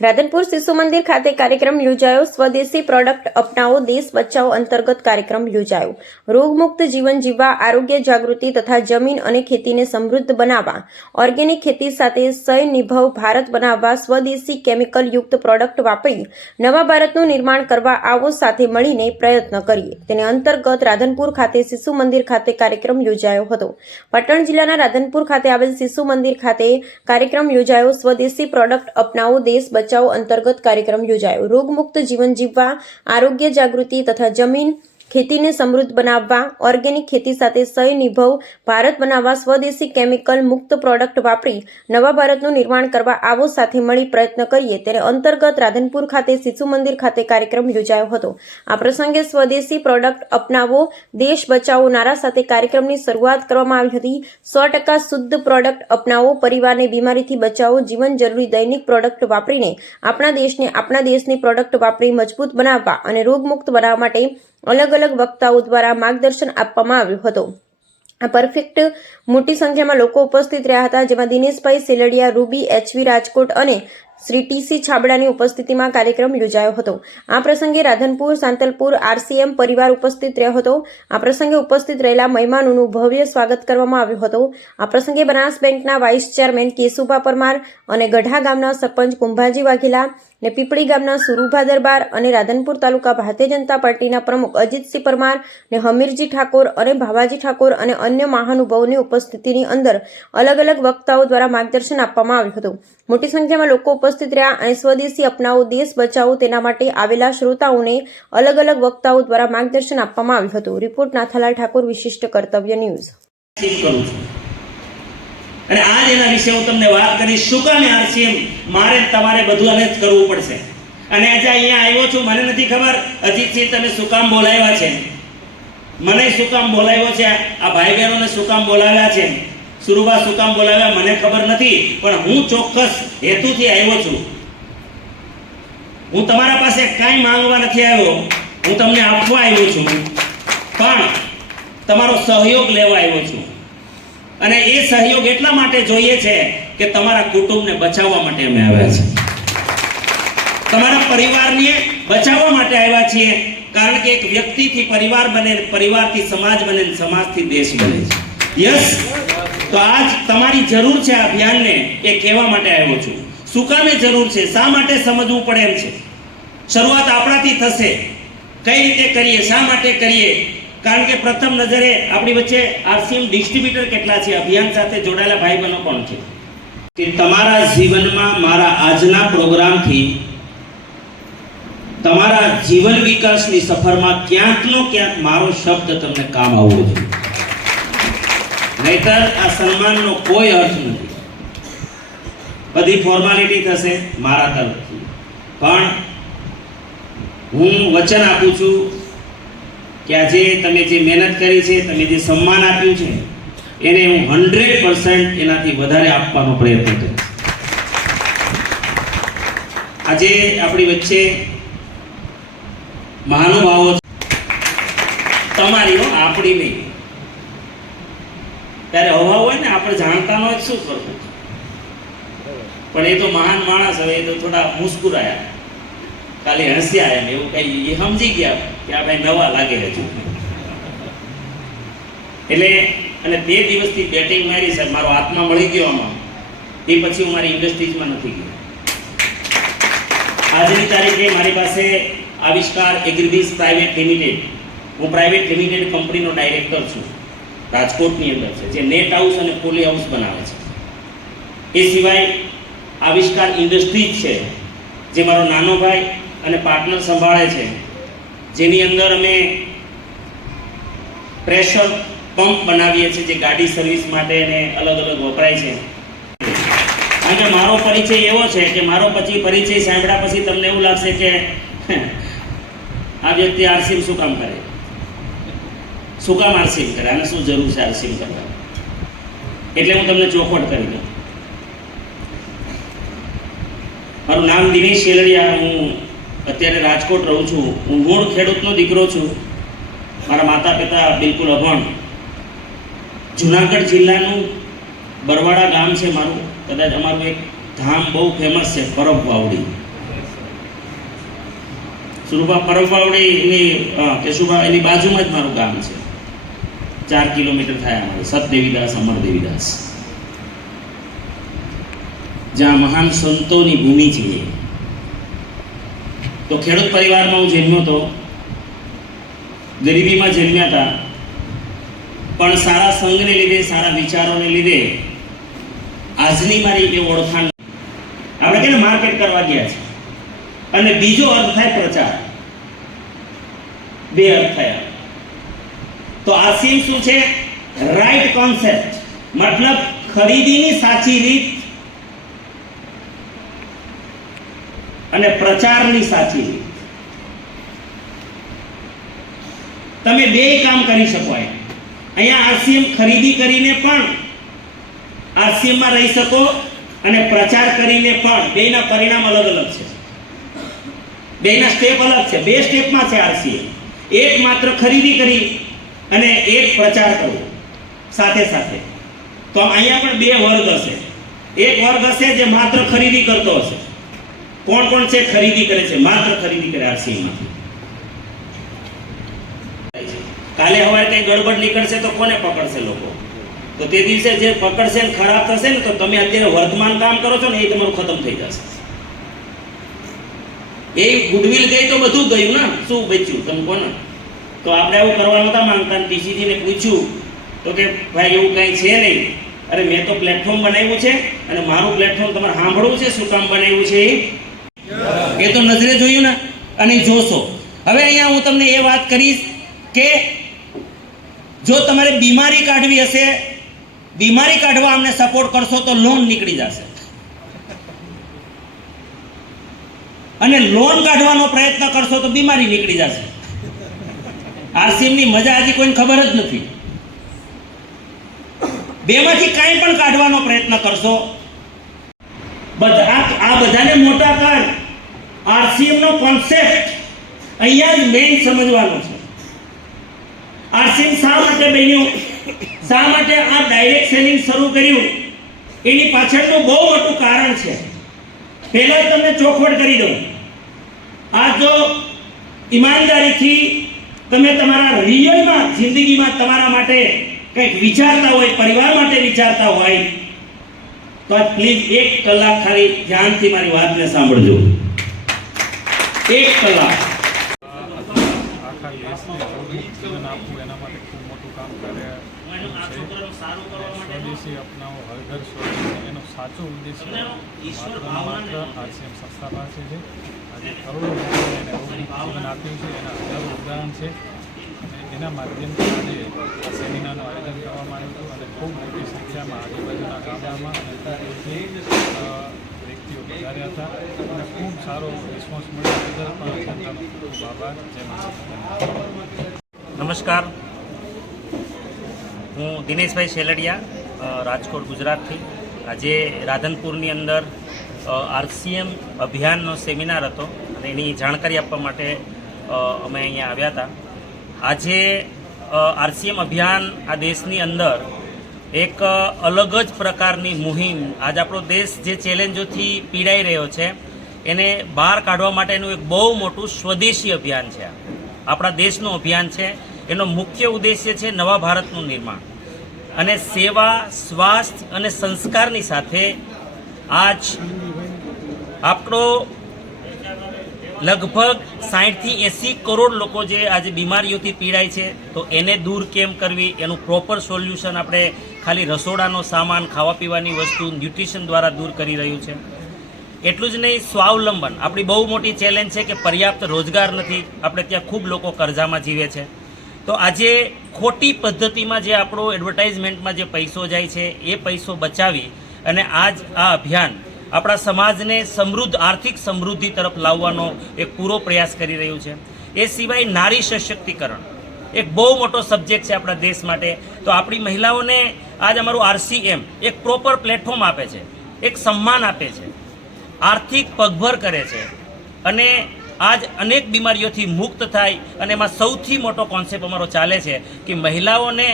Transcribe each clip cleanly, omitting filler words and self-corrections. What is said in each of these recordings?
રાધનપુર શિશુ મંદિર ખાતે કાર્યક્રમ યોજાયો। સ્વદેશી પ્રોડક્ટ અપનાવો દેશ બચાવો અંતર્ગત કાર્યક્રમ યોજાયો। રોગમુક્ત જીવન જીવવા, આરોગ્ય જાગૃતિ તથા જમીન અને ખેતીને સમૃદ્ધ બનાવવા, ઓર્ગેનિક ખેતી સાથે સ્વનિર્ભર ભારત બનાવવા, સ્વદેશી કેમિકલ યુક્ત પ્રોડક્ટ વાપરી નવા ભારતનું નિર્માણ કરવા આવો સાથે મળીને પ્રયત્ન કરીએ। તેને અંતર્ગત રાધનપુર ખાતે શિશુ મંદિર ખાતે કાર્યક્રમ યોજાયો હતો। પાટણ જિલ્લાના રાધનપુર ખાતે આવેલ શિશુ મંદિર ખાતે કાર્યક્રમ યોજાયો। સ્વદેશી પ્રોડક્ટ અપનાવો દેશ બચાવો અંતર્ગત કાર્યક્રમ યોજાયો। રોગમુક્ત જીવન જીવવા, આરોગ્ય જાગૃતિ તથા જમીન ખેતીને સમૃદ્ધ બનાવવા, ઓર્ગેનિક ખેતી સાથે સ્વનિર્ભર ભારત બનાવવા, સ્વદેશી કેમિકલ મુક્ત પ્રોડક્ટ વાપરી નવા ભારતનું નિર્માણ કરવા આવો સાથે મળી પ્રયત્ન કરીએ। તેને અંતર્ગત રાધનપુર ખાતે શિશુ મંદિર ખાતે કાર્યક્રમ યોજાયો હતો। આ પ્રસંગે સ્વદેશી પ્રોડક્ટ અપનાવો દેશ બચાવો નારા સાથે કાર્યક્રમની શરૂઆત કરવામાં આવી હતી। 100% શુદ્ધ પ્રોડક્ટ અપનાવો, પરિવારને બીમારીથી બચાવો, જીવન જરૂરી દૈનિક પ્રોડક્ટ વાપરીને આપણા દેશની પ્રોડક્ટ વાપરી મજબૂત બનાવવા અને રોગમુક્ત બનાવવા માટે અલગ અલગ વક્તાઓ દ્વારા માર્ગદર્શન આપવામાં આવ્યું હતું। આ પરફેક્ટ મોટી સંખ્યામાં લોકો ઉપસ્થિત રહ્યા હતા, જેમાં દિનેશભાઈ સેલડિયા, રૂબી એચવી રાજકોટ અને શ્રી ટીસી છાબડાની ઉપસ્થિતિમાં કાર્યક્રમ યોજાયો હતો। આ પ્રસંગે રાધનપુર સાંતલપુર આરસીએમ પરિવાર ઉપસ્થિત રહ્યો હતો। આ પ્રસંગે ઉપસ્થિત રહેલા મહેમાનોનું ભવ્ય સ્વાગત કરવામાં આવ્યું હતું। આ પ્રસંગે બનાસ બેંકના વાઇસ ચેરમેન કેશુભા પરમાર અને ગઢા ગામના સરપંચ કુંભાજી વાઘેલા ને પીપળી ગામના સુરુભા દરબાર અને રાધનપુર તાલુકા ભારતીય જનતા પાર્ટીના પ્રમુખ અજીતસિંહ પરમાર ને હમીરજી ઠાકોર અને ભાવાજી ઠાકોર અને અન્ય મહાનુભાવોની ઉપસ્થિતિની અંદર અલગ અલગ વક્તાઓ દ્વારા માર્ગદર્શન આપવામાં આવ્યું હતું। મોટી સંખ્યામાં લોકો ઉપસ્થિત રહ્યા અને સ્વદેશી અપનાવો દેશ બચાવો તેના માટે આવેલા શ્રોતાઓને અલગ અલગ વક્તાઓ દ્વારા માર્ગદર્શન આપવામાં આવ્યું હતું। રિપોર્ટ નાથાલાલ ઠાકોર, વિશિષ્ટ કર્તવ્ય ન્યૂઝ। અને આજ એના વિશે હું તમને વાત કરીશ। શું કામ આરસીએમ મારે તમારે બધું અને જ કરવું પડશે? અને આજે અહીંયા આવ્યો છું, મને નથી ખબર અજીતસિંહ તમે શું કામ બોલાવ્યા છે, મને શું કામ બોલાવ્યો છે, આ ભાઈ બહેનોને શું કામ બોલાવ્યા છે, સુરુબા શું કામ બોલાવ્યા મને ખબર નથી, પણ હું ચોક્કસ હેતુથી આવ્યો છું। હું તમારા પાસે કાંઈ માંગવા નથી આવ્યો, હું તમને આપવા આવ્યો છું, પણ તમારો સહયોગ લેવા આવ્યો છું। અને એ સહયોગ એટલા માટે જોઈએ છે કે તમારા કુટુંબને બચાવવા માટે અમે આવ્યા છીએ, તમારા પરિવારને બચાવવા માટે આવ્યા છીએ। કારણ કે એક વ્યક્તિથી પરિવાર બને, પરિવારથી સમાજ બને, સમાજથી દેશ બને છે। યસ, તો આજ તમારી જરૂર છે આ અભિયાનને, એ કહેવા માટે આવ્યો છું। શું કામે જરૂર છે, શા માટે સમજવું પડે એમ છે। શરૂઆત આપણાથી થશે, કઈ રીતે કરીએ, શા માટે કરીએ? કારણ કે પ્રથમ નજરે આપણી વચ્ચે આરસીએમ ડિસ્ટ્રીબ્યુટર કેટલા છે, અભિયાન સાથે જોડાયેલા ભાઈ બહેનો કોણ છે? કે તમારા જીવનમાં મારા આજના પ્રોગ્રામથી તમારા જીવન વિકાસની સફરમાં ક્યાંકનો ક્યાંક મારો શબ્દ તમને કામ આવવો જોઈએ, નહીતર આ સન્માનનો કોઈ અર્થ નથી। બધી ફોર્માલિટી થશે મારા તરફથી, પણ હું વચન આપું છું કે આજે તમે જે મહેનત કરી છે, તમે જે સન્માન આપ્યું છે, એને હું 100% એનાથી વધારે આપવાનો પ્રયત્ન કરીશ। આજે આપણી વચ્ચે મહાનુભાવો તમારી, આપણી નહીં। ત્યારે હવા હોય ને, આપણે જાણતા ન હોય શું કરવું, પણ એ તો મહાન માણસ, હવે એ તો થોડા મુસ્કુરાયા, ખાલી હસ્યા એમ, એવું કઈ એ સમજી ગયા કે આ ભાઈ નવા લાગે હજુ। એટલે અને 2 દિવસથી બેટિંગ મારી સાહેબ, મારો આત્મા મળી ગયો આમાં, એ પછી હું મારી ઇન્ડસ્ટ્રીઝમાં નથી ગયો। આજની તારીખે મારી પાસે આવિષ્કાર એગ્રીબીઝ પ્રાઇવેટ લિમિટેડ, હું પ્રાઇવેટ લિમિટેડ કંપનીનો ડાયરેક્ટર છું, રાજકોટની અંદર છે, જે નેટ હાઉસ અને પોલી હાઉસ બનાવે છે। એ સિવાય આવિષ્કાર ઇન્ડસ્ટ્રીઝ છે, જે મારો નાનો ભાઈ અને પાર્ટનર સંભાળે છે, જેની અંદર અમે પ્રેશર પંપ બનાવીએ છીએ, જે ગાડી સર્વિસ માટે અને અલગ અલગ વપરાય છે। કારણ કે મારો પરિચય એવો છે કે મારો પછી પરિચય સાંભળ્યા પછી તમને એવું લાગશે કે આ વ્યક્તિ આરસીએમ શું કામ કરે, શું કામ આરસીએમ કરે, આને શું જરૂર છે આરસીએમ કરવા? એટલે હું તમને ચોખવટ કરી દઉં। મારું નામ દિનેશ સેલડિયા, હું અત્યારે રાજકોટ રહું છું। હું મૂળ ખેડૂતનો દીકરો છું, મારા માતા પિતા બિલકુલ અભણ। જુનાગઢ જિલ્લાનું બરવાડા ગામ છે મારું, કદાચ અમારું એક ધામ બહુ ફેમસ છે, પરબ વાવડી। સુરભા પરબવાવડીની કેશુભા એની બાજુમાં જ મારું ગામ છે, 4 કિલોમીટર થાય અમારે, સતદેવીદાસ અમરદેવીદાસ, જ્યાં મહાન સંતોની ભૂમિ છે. તો ખેડૂત પરિવારમાં હું જન્મ્યો તો, ગરીબીમાં જન્મ્યા હતા, પણ સારા સંઘને લીધે, સારા વિચારોને લીધે આજની મારી એ ઓળખાણ, આપણે કે માર્કેટ કરવા ગયા છે. અને બીજો અર્થ થાય પ્રચાર. 2 અર્થ થયા. તો આરસીએમ શું છે? રાઈટ કોન્સેપ્ટ, મતલબ ખરીદીની સાચી રીત અને પ્રચારની સાચી રીત. તમે 2 કામ કરી શકો. અહીંયા આરસીએમ ખરીદી કરીને પણ આરસીએમ માં રહી શકો અને પ્રચાર કરીને પણ. બેના પરિણામ અલગ અલગ છે, બેના સ્ટેપ અલગ છે. 2 સ્ટેપમાં છે આરસીએમ. એક માત્ર ખરીદી કરી અને એક પ્રચાર કરવો સાથે સાથે. તો અહીંયા પણ 2 વર્ગ હશે. એક વર્ગ હશે જે માત્ર ખરીદી કરતો હશે. કોણ કોણ છે? ખરીદી કરે છે, માત્ર ખરીદી કરે આરસીએમ માંથી. કાલે સવારે કઈ ગડબડ નીકળશે તો કોને પકડશે લોકો? તો તે દિવસે જે પકડશે ને ખરાબ થશે ને, તો તમે અત્યારે વર્તમાન કામ કરો છો ને એ તમારું ખતમ થઈ જશે. એ ગુડવિલ ગઈ તો બધું ગયું ને, શું બચ્યું તમે કોને? તો આપણે આવું કરવાનું હતા માંગતા. ટીસીજી ને પૂછ્યું તો કે ભાઈ એવું કઈ છે નહીં. અરે મેં તો પ્લેટફોર્મ બનાવ્યું છે અને મારું પ્લેટફોર્મ તમારે સાંભળવું છે, શું કામ બનાવ્યું છે એ તો નજરે જોયું ને અને જોશો. હવે અહીંયા હું તમને એ વાત કરીશ કે જો તમારે બીમારી કાઢવી હશે, બીમારી કાઢવા અમને સપોર્ટ કરશો તો લોન નીકળી જશે. અને લોન કાઢવાનો પ્રયત્ન કરશો તો બીમારી નીકળી જશે. આરસીએમ ની મજા હજી કોઈને ખબર જ નથી. બેમાંથી કાંઈ પણ કાઢવાનો પ્રયત્ન કરશો. આ બધાને મોટા કર. આરસીએમ નો કોન્સેપ્ટ અહીંયા જ મેઇન સમજવાનો છે. આરસીએમ શા માટે બન્યું, શા માટે આ ડાયરેક્ટ સેલિંગ શરૂ કર્યું, એની પાછળનું બહુ મોટું કારણ છે. પહેલા તમને ચોખવટ કરી દઉં. આ જો ઈમાનદારીથી તમે તમારા રિયલમાં જિંદગીમાં તમારા માટે કંઈક વિચારતા હોય, પરિવાર માટે વિચારતા હોય, તો પ્લીઝ 1 કલાક ખાલી ધ્યાનથી મારી વાતને સાંભળજો. 1 કલાક. આખા દેશને જીવન આપવું એના માટે ખૂબ મોટું કામ કરે સ્વદેશી અપનાવો, હર ઘર સ્વદેશી, એનો સાચો ઉદ્દેશ્ય માત્ર આરસીએમ સંસ્થા પાસે છે. આજે કરોડો લોકોને એને જીવન આપ્યું છે, એના હજારો ઉદાહરણ છે. અને એના માધ્યમથી આજે આ સેમિનારનું આયોજન કરવામાં આવ્યું હતું અને ખૂબ મોટી સંખ્યામાં આજુબાજુના ગામડામાં અને વ્યક્તિઓ પધાર્યા હતા અને ખૂબ સારો રિસ્પોન્સ મળ્યો. બદલ પણ જનતાનો ખૂબ આભાર. જય માતા. નમસ્કાર, હું દિનેશભાઈ શેલડિયા, રાજકોટ, ગુજરાતથી. આજે રાધનપુરની અંદર આરસીએમ અભિયાનનો સેમિનાર હતો અને એની જાણકારી આપવા માટે અમે અહીંયા આવ્યા હતા. આજે આરસીએમ અભિયાન આ દેશની અંદર એક અલગ જ પ્રકારની મુહિમ, આજ આપણો દેશ જે ચેલેન્જોથી પીડાઈ રહ્યો છે એને બહાર કાઢવા માટેનું એક બહુ મોટું સ્વદેશી અભિયાન છે. આપણા દેશનું અભિયાન છે. એનો મુખ્ય ઉદ્દેશ્ય છે નવા ભારતનું નિર્માણ અને સેવા, સ્વાસ્થ્ય અને સંસ્કારની સાથે આજ આપણો લગભગ 60થી 80 કરોડ લોકો જે આજે બીમારીઓથી પીડાય છે, તો એને દૂર કેમ કરવી, એનું પ્રોપર સોલ્યુશન આપણે ખાલી રસોડાનો સામાન, ખાવા પીવાની વસ્તુ, ન્યુટ્રિશન દ્વારા દૂર કરી રહ્યું છે. એટલું જ નહીં, સ્વાવલંબન આપણી બહુ મોટી ચેલેન્જ છે કે પર્યાપ્ત રોજગાર નથી. આપણે ત્યાં ખૂબ લોકો કર્જામાં જીવે છે. તો આજે ખોટી પદ્ધતિમાં જે આપણો એડવર્ટાઇઝમેન્ટમાં જે પૈસો જાય છે એ પૈસો બચાવી અને આજ આ અભિયાન આપણા સમાજને સમૃદ્ધ, આર્થિક સમૃદ્ધિ તરફ લાવવાનો એક પૂરો પ્રયાસ કરી રહ્યું છે. એ સિવાય નારી સશક્તિકરણ એક બહુ મોટો સબ્જેક્ટ છે આપણા દેશ માટે. તો આપણી મહિલાઓને આજ અમારું આરસીએમ એક પ્રોપર પ્લેટફોર્મ આપે છે, એક સન્માન આપે છે, આર્થિક પગભર કરે છે અને આજ અનેક બીમારીઓથી મુક્ત થાય. અને એમાં સૌથી મોટો કોન્સેપ્ટ અમારો ચાલે છે કે મહિલાઓને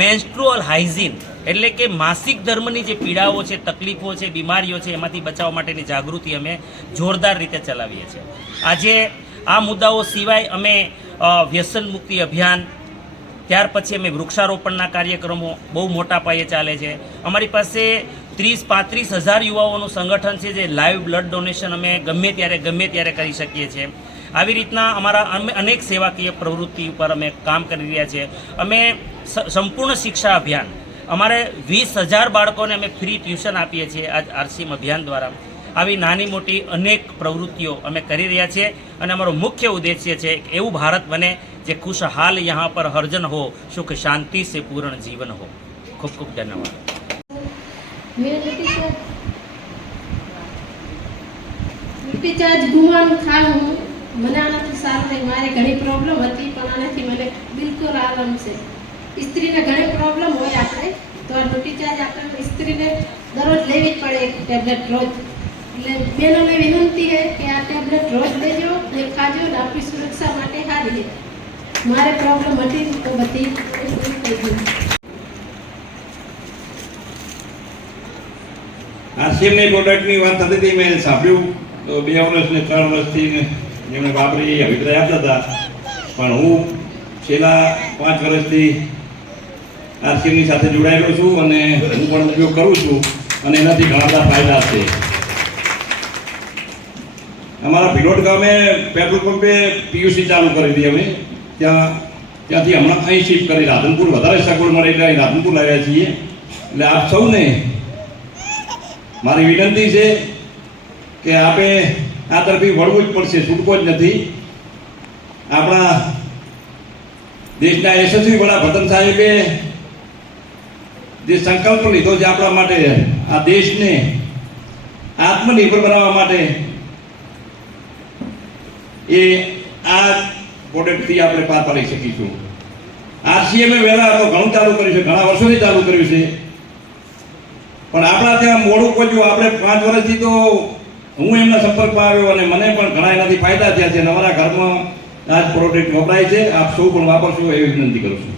મેન્સ્ટ્રુઅલ હાઇજીન એટલે કે માસિક ધર્મની જે પીડાઓ છે, તકલીફો છે, બીમારીઓ છે, એમાંથી બચાવવા માટેની જાગૃતિ અમે જોરદાર રીતે ચલાવીએ છીએ. આજે આ મુદ્દાઓ સિવાય અમે વ્યસન મુક્તિ અભિયાન, ત્યાર પછી અમે વૃક્ષારોપણના કાર્યક્રમો બહુ મોટા પાયે ચાલે છે. અમારી પાસે 30-35 હજાર યુવાઓનું સંગઠન છે જે લાઈવ બ્લડ ડોનેશન અમે ગમે ત્યારે કરી શકીએ છીએ. આવી રીતના અમારા અનેક સેવાકીય પ્રવૃત્તિ ઉપર અમે કામ કરી રહ્યા છીએ. અમે સંપૂર્ણ શિક્ષા અભિયાન, અમારે 20,000 બાળકોને અમે ફ્રી ટ્યુશન આપીએ છીએ આજ RCM અભિયાન દ્વારા. આવી નાની મોટી અનેક પ્રવૃત્તિઓ અમે કરી રહ્યા છીએ અને અમારો મુખ્ય ઉદ્દેશ્ય છે કે એવું ભારત બને જે ખુશહાલ यहाँ पर हरजन हो, सुख शांति से पूर्ण जीवन हो. खूब खूब धन्यवाद. બ્યુટી ચાર્જ ગુવાનું ખાવું મને આનાથી સારું નહીં. મારે ઘણી પ્રોબ્લેમ હતી પણ આનાથી મને બિલકુલ આરામ છે. સ્ત્રીને ઘણી પ્રોબ્લેમ હોય આપણે તો આ બ્યુટી ચાર્જ આપણે સ્ત્રીને દરરોજ લેવી જ પડે એક ટેબ્લેટ રોજ. એટલે બહેનોને વિનંતી છે કે આ ટેબ્લેટ રોજ લેજો અને ખાજો ને આપણી સુરક્ષા માટે સારી છે. મારે પ્રોબ્લેમ હતી તો બધી થઈ ગઈ. RCMની પ્રોડક્ટની વાત થતી હતી, મેં સાંભળ્યું તો 2 વર્ષ ને 3 વર્ષથી જેમણે વાપરી અભિપ્રાય આપતા હતા, પણ હું છેલ્લા 5 વર્ષથી RCMની સાથે જોડાયેલો છું અને હું પણ ઉપયોગ કરું છું અને એનાથી ઘણા બધા ફાયદા છે. અમારા ભિલોટ ગામે પેટ્રોલ પંપે PUC ચાલુ કરી હતી અમે. ત્યાંથી હમણાં અહીં શિફ્ટ કરી રાધનપુર વધારે સગવડ મળે એટલે અહીં રાધનપુર લાવ્યા છીએ. એટલે આપ સૌને મારી વિનંતી છે કે આપણે આ તરફી વળવું જ પડશે, છૂટકો જ નથી. આપણા દેશના યશસ્વી વડાપ્રધાન સાહેબે જે સંકલ્પ લીધો છે આપણા માટે, આ દેશને આત્મનિર્ભર બનાવવા માટે, એ આ પ્રોડક્ટથી આપણે પાર પાડી શકીશું. RCM વહેલા તો ઘણું ચાલુ કર્યું છે, ઘણા વર્ષોથી ચાલુ કર્યું છે, પણ આપણા ત્યાં મોડું પહોંચ્યું. આપણે 5 વર્ષથી તો હું એમના સંપર્કમાં આવ્યો અને મને પણ ઘણા એનાથી ફાયદા થયા છે. અમારા ઘરમાં આ જ પ્રોડક્ટ વપરાય છે. આપ સૌ પણ વાપરશો એવી વિનંતી કરું છું.